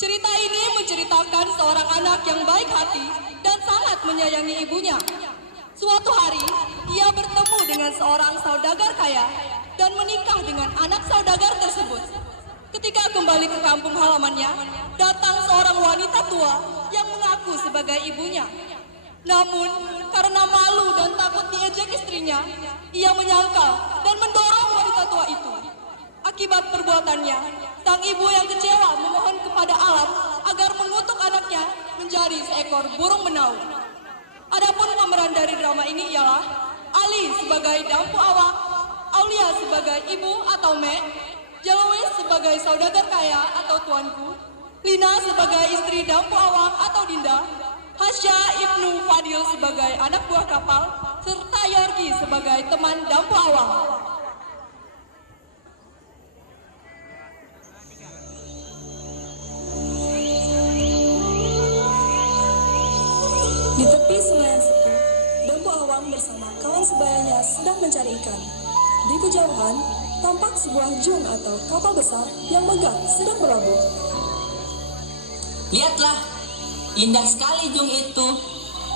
Cerita ini menceritakan seorang anak yang baik hati dan sangat menyayangi ibunya. Suatu hari, ia bertemu dengan seorang saudagar kaya dan menikah dengan anak saudagar tersebut. Ketika kembali ke kampung halamannya, datang seorang wanita tua yang mengaku sebagai ibunya. Namun, karena malu dan takut diejek istrinya, ia menyangkal dan mendorong wanita tua itu. Akibat perbuatannya, sang ibu yang kecewa memohon kepada alam agar mengutuk anaknya menjadi seekor burung benau. Adapun pemeran dari drama ini ialah Ali sebagai Dampu Awang, Aulia sebagai ibu atau Mek, Jalawis sebagai saudagar kaya atau tuanku, Lina sebagai istri Dampu Awang atau Dinda, Hasya Ibnu Fadil sebagai anak buah kapal, serta Yorgi sebagai teman Dampu Awang. Di tepi sungai yang sepi, Dampu Awang bersama kawan sebayanya sedang mencari ikan. Di kejauhan, tampak sebuah jung atau kapal besar yang megah sedang berlabuh. Lihatlah, indah sekali jung itu.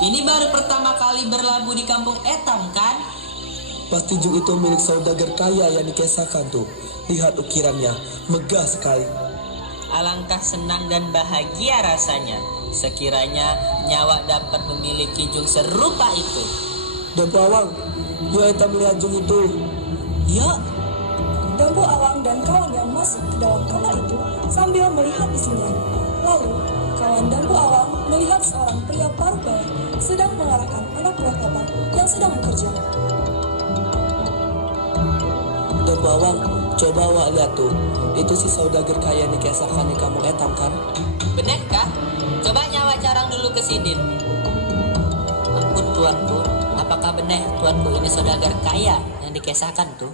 Ini baru pertama kali berlabuh di kampung Etam, kan? Pasti jung itu milik saudagar kaya yang dikisahkan tuh. Lihat ukirannya, megah sekali. Alangkah senang dan bahagia rasanya sekiranya nyawa dapat memiliki jung serupa itu. Dampu Awang, yuk kita melihat jung itu. Yuk. Dampu Awang dan kawannya masuk ke dalam kamar itu sambil melihat isinya. Lalu, kawan Dampu Awang melihat seorang pria parubaya sedang mengarahkan anak buah kapal yang sedang bekerja. Dampu Awang, coba awak lihat tuh. Itu si saudagar kaya yang dikisahkan di kampung Etam, kan? Benar kah? Coba nyawa carang dulu ke Sidin. Ampun tuanku, apakah benar tuanku ini saudagar kaya yang dikisahkan tuh?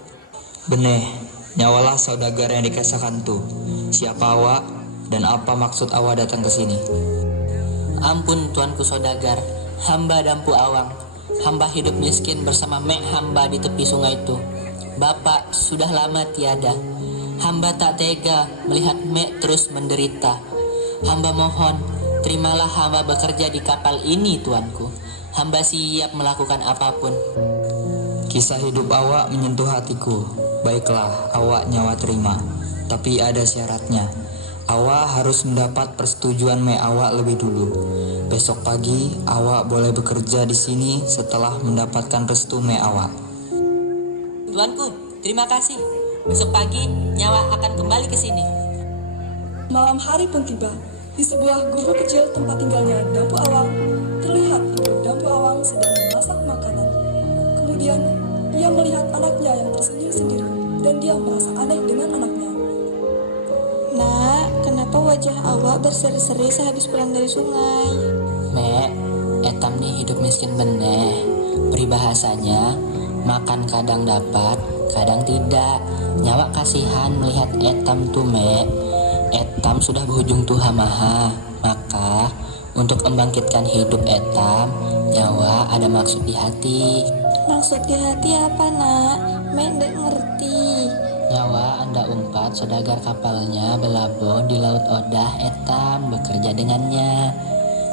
Benih, nyawalah saudagar yang dikisahkan tuh. Siapa awak dan apa maksud awak datang ke sini? Ampun tuanku saudagar, hamba Dampu Awang. Hamba hidup miskin bersama mek hamba di tepi sungai itu. Bapak sudah lama tiada. Hamba tak tega melihat mek terus menderita. Hamba mohon, terimalah hamba bekerja di kapal ini tuanku. Hamba siap melakukan apapun. Kisah hidup awak menyentuh hatiku. Baiklah, awak nyawa terima. Tapi ada syaratnya. Awak harus mendapat persetujuan mek awak lebih dulu. Besok pagi, awak boleh bekerja di sini setelah mendapatkan restu mek awak. Tuanku, terima kasih. Besok pagi nyawa akan kembali ke sini. Malam hari pun tiba. Di sebuah gubuk kecil tempat tinggalnya Dampu Awang, terlihat ibu Dampu Awang sedang memasak makanan. Kemudian, ia melihat anaknya yang tersenyum sendiri dan dia merasa aneh dengan anaknya. Nak, kenapa wajah awak berseri-seri sehabis pulang dari sungai? Mek, Etam nih hidup miskin bener. Peribahasanya, makan kadang dapat, kadang tidak. Nyawa kasihan melihat Etam tuh, Mek. Etam sudah berujung Tuhan Maha. Maka, untuk membangkitkan hidup Etam, nyawa ada maksud di hati. Maksud di hati apa, Nak? Mek nggak ngerti. Nyawa anda umpat saudagar kapalnya berlabuh di Laut Odah. Etam bekerja dengannya.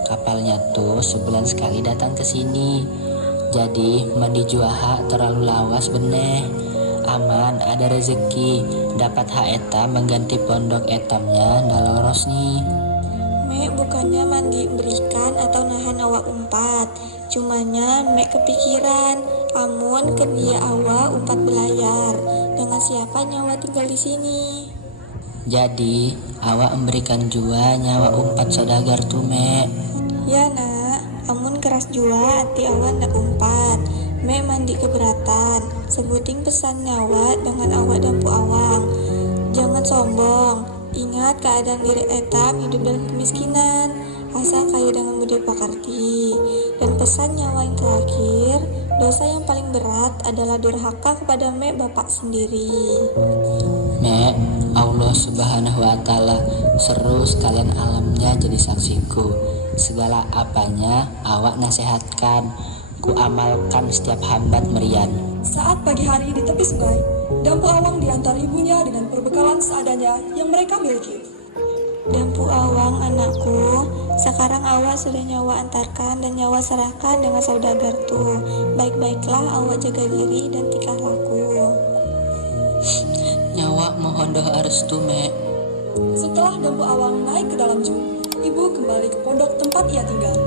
Kapalnya tuh sebulan sekali datang ke sini. Jadi mandi juaha terlalu lawas bener. Aman, ada rezeki. Dapat hak Etam mengganti pondok Etamnya daloros nih. Mek bukannya mandi berikan atau nahan awak umpat. Cumanya Mek kepikiran, amun ke dia awak umpat belayar. Dengan siapa nyawa tinggal di sini? Jadi awak memberikan jua nyawa umpat saudagar tuh, Mek. Ya nak, amun keras jua hati awak ndak umpat. Mek mandi keberatan. Sebuting pesan nyawa dengan awak Dampu Awang. Jangan sombong. Ingat keadaan diri Etam hidup dalam kemiskinan. Asal kaya dengan budi pekerti. Dan pesan nyawa yang terakhir, dosa yang paling berat adalah durhaka kepada Mek bapak sendiri. Mek, Allah Subhanahu wa Ta'ala seru sekalian alamnya jadi saksiku. Segala apanya awak nasihatkan, ku amalkan setiap hambat merian. Saat pagi hari di tepi sungai, Dampu Awang diantar ibunya dengan perbekalan seadanya yang mereka miliki. Dampu Awang anakku, sekarang awak sudah nyawa antarkan dan nyawa serahkan dengan saudagar tuh. Baik-baiklah awak jaga diri dan tingkah laku. Nyawa mohon doa restu, Mek. Setelah Dampu Awang naik ke dalam jung, ibu kembali ke pondok tempat ia tinggal.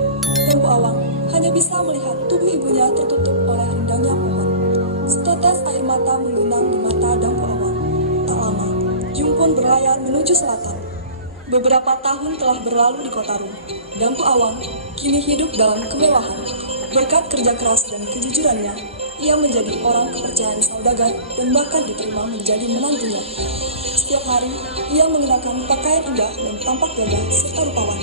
Dampu Awang hanya bisa melihat tubuh ibunya tertutup oleh rindangnya pohon. Setetes air mata menggenang di mata Dampu Awang. Tak lama, Jung pun berlayar menuju selatan. Beberapa tahun telah berlalu di kota Rum. Dampu Awang kini hidup dalam kemewahan. Berkat kerja keras dan kejujurannya, ia menjadi orang kepercayaan saudagar dan bahkan diterima menjadi menantunya. Setiap hari, ia mengenakan pakaian indah dan tampak gagah serta rupawan.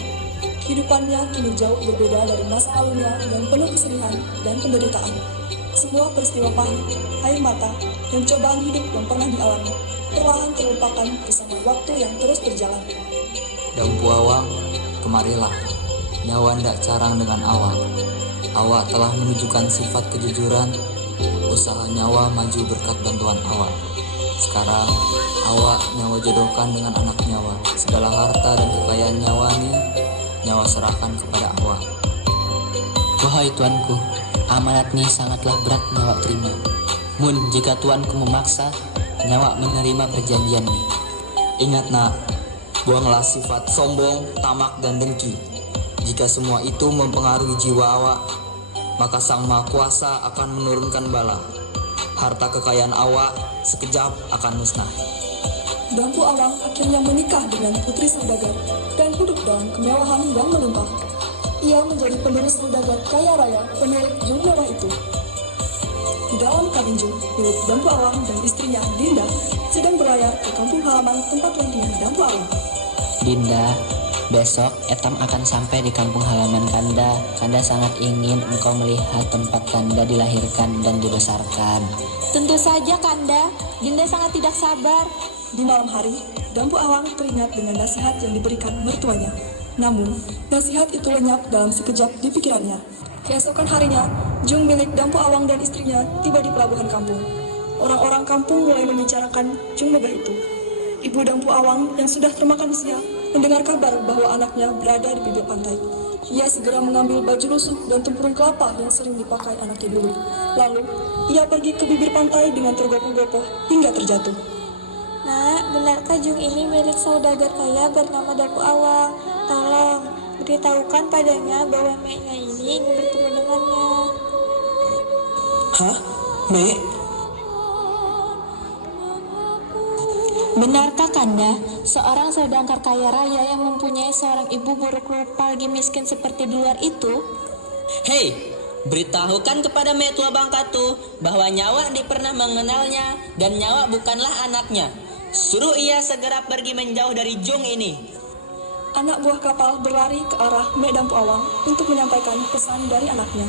Kehidupannya kini jauh berbeda dari masa lalunya dan penuh kesedihan dan penderitaan. Semua peristiwa pahit, air mata, dan cobaan hidup yang pernah dialami perlahan terlupakan bersama waktu yang terus berjalan. Dampu Awang, kemarilah. Nyawa ndak carang dengan awak. Awak telah menunjukkan sifat kejujuran. Usaha nyawa maju berkat bantuan awak. Sekarang, awak nyawa jodohkan dengan anak nyawa. Segala harta dan kekayaan nyawa ini, nyawa serahkan kepada awak. Wahai tuanku, amanat ini sangatlah berat nyawa terima. Mun jika tuanku memaksa, nyawa menerima perjanjian ini. Ingat nak, buanglah sifat sombong, tamak, dan dengki. Jika semua itu mempengaruhi jiwa awak, maka Sang Maha Kuasa akan menurunkan bala. Harta kekayaan awak sekejap akan musnah. Dampu Awang akhirnya menikah dengan putri saudagar dan hidup dalam kemewahan yang melimpah. Ia menjadi penerus saudagar kaya raya pemilik jung mewah itu. Di dalam kabin jung, milik Dampu Awang dan istrinya Dinda sedang berlayar ke kampung halaman tempat lahirnya Dampu Awang. Dinda, besok Etam akan sampai di kampung halaman Kanda. Kanda sangat ingin engkau melihat tempat Kanda dilahirkan dan dibesarkan. Tentu saja Kanda, Dinda sangat tidak sabar. Di malam hari, Dampu Awang teringat dengan nasihat yang diberikan mertuanya. Namun, nasihat itu lenyap dalam sekejap di pikirannya. Keesokan harinya, jung milik Dampu Awang dan istrinya tiba di pelabuhan kampung. Orang-orang kampung mulai membicarakan jung megah itu. Ibu Dampu Awang yang sudah termakan usia mendengar kabar bahwa anaknya berada di bibir pantai. Ia segera mengambil baju lusuh dan tempurung kelapa yang sering dipakai anaknya dulu. Lalu, ia pergi ke bibir pantai dengan tergopoh-gopoh hingga terjatuh. Nak, benarkah jung ini milik saudagar kaya bernama Dampu Awang? Tolong, beritahukan padanya bahwa Meknya ini ingin bertemu dengannya. Hah? Mek? Benarkah Kanda, seorang saudagar kaya raya yang mempunyai seorang ibu buruk rupa lagi miskin seperti di luar itu? Hei, beritahukan kepada Mek tua Bangkatu bahwa nyawa pernah mengenalnya dan nyawa bukanlah anaknya. Suruh ia segera pergi menjauh dari jung ini. Anak buah kapal berlari ke arah Mek Dampu Awang untuk menyampaikan pesan dari anaknya.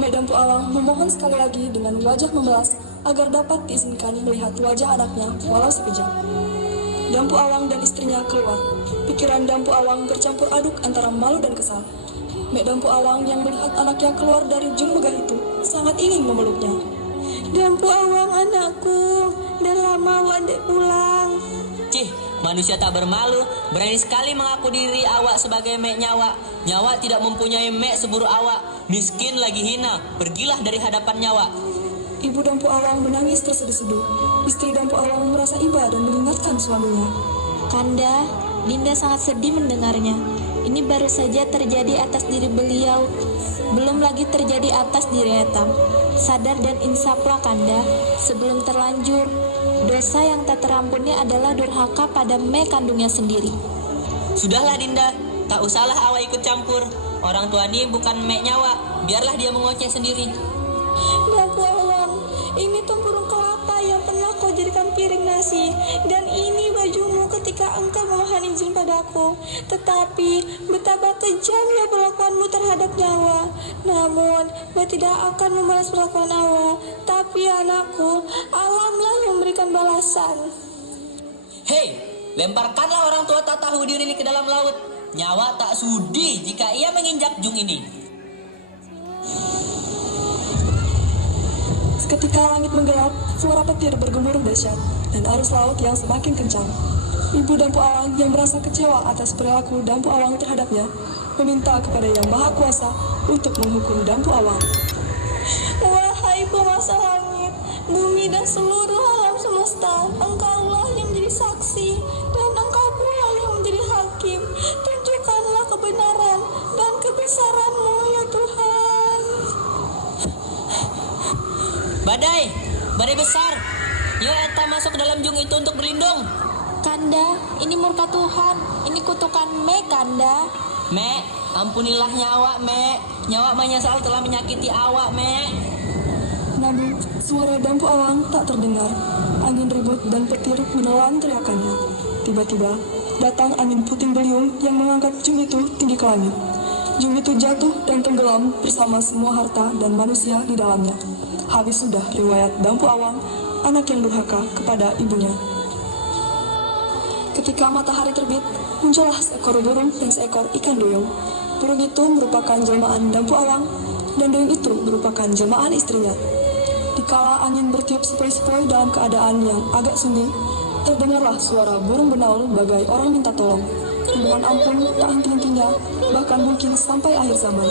Mek Dampu Awang memohon sekali lagi dengan wajah memelas agar dapat diizinkan melihat wajah anaknya walau sekejap. Dampu Awang dan istrinya keluar. Pikiran Dampu Awang bercampur aduk antara malu dan kesal. Mek Dampu Awang yang melihat anaknya keluar dari jung megah itu sangat ingin memeluknya. Dampu Awang anakku, dan lama awak dek pulang. Cih, manusia tak bermalu, berani sekali mengaku diri awak sebagai Mek nyawa. Nyawa tidak mempunyai Mek seburu awak, miskin lagi hina, pergilah dari hadapan nyawa. Ibu Dampu Awang menangis terseduh-seduh. Istri Dampu Awang merasa iba dan mengingatkan suaminya. Kanda, Dinda sangat sedih mendengarnya. Ini baru saja terjadi atas diri beliau, belum lagi terjadi atas diri Etam. Sadar dan insaflah Kanda, sebelum terlanjur. Dosa yang tak terampuni adalah durhaka pada Mek kandungnya sendiri. Sudahlah Dinda, tak usahlah awak ikut campur. Orang tua ini bukan Mek nyawa, biarlah dia mengoceh sendiri. Dampu Awang, ini tempurung kelapa yang pernah kau jadikan piring nasi, dan ini bajumu ketika engkau memohon izin padaku. Tetapi betapa kejamnya perlakuanmu terhadap nyawa. Namun, Mbak tidak akan membalas perlakuan awak, tapi anakku, alamlah yang memberikan balasan. Hei, lemparkanlah orang tua tak tahu diri ini ke dalam laut. Nyawa tak sudi jika ia menginjak jung ini. Seketika langit menggelap, suara petir bergemuruh dahsyat, dan arus laut yang semakin kencang. Ibu Dampu Awang yang merasa kecewa atas perilaku Dampu Awang terhadapnya, meminta kepada Yang Maha Kuasa untuk menghukum Dampu Awang. Wahai penguasa langit, bumi dan seluruh alam semesta, Engkaulah yang menjadi saksi dan Engkau pula yang menjadi hakim. Tunjukkanlah kebenaran dan kebesaran-Mu ya Tuhan. Badai besar. Yuk eta masuk ke dalam jung itu untuk berlindung. Kanda, ini murka Tuhan. Ini kutukan Me, Kanda. Me, ampunilah nyawa, Me. Nyawa menyesal telah menyakiti awak, Me. Namun, suara Dampu Awang tak terdengar. Angin ribut dan petir menelan teriakannya. Tiba-tiba, datang angin puting beliung yang mengangkat jung itu tinggi ke langit. Jung itu jatuh dan tenggelam bersama semua harta dan manusia di dalamnya. Habis sudah riwayat Dampu Awang, anak yang durhaka kepada ibunya. Ketika matahari terbit, muncullah seekor burung dan seekor ikan duyung. Burung itu merupakan jelmaan Dampu Awang, dan duyung itu merupakan jelmaan istrinya. Dikala angin bertiup sepoi-sepoi dalam keadaan yang agak sunyi, terdengarlah suara burung benaul bagai orang minta tolong. Mohon ampun tak henti-hentinya, bahkan mungkin sampai akhir zaman.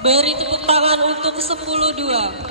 Beri tepuk tangan untuk 10-2.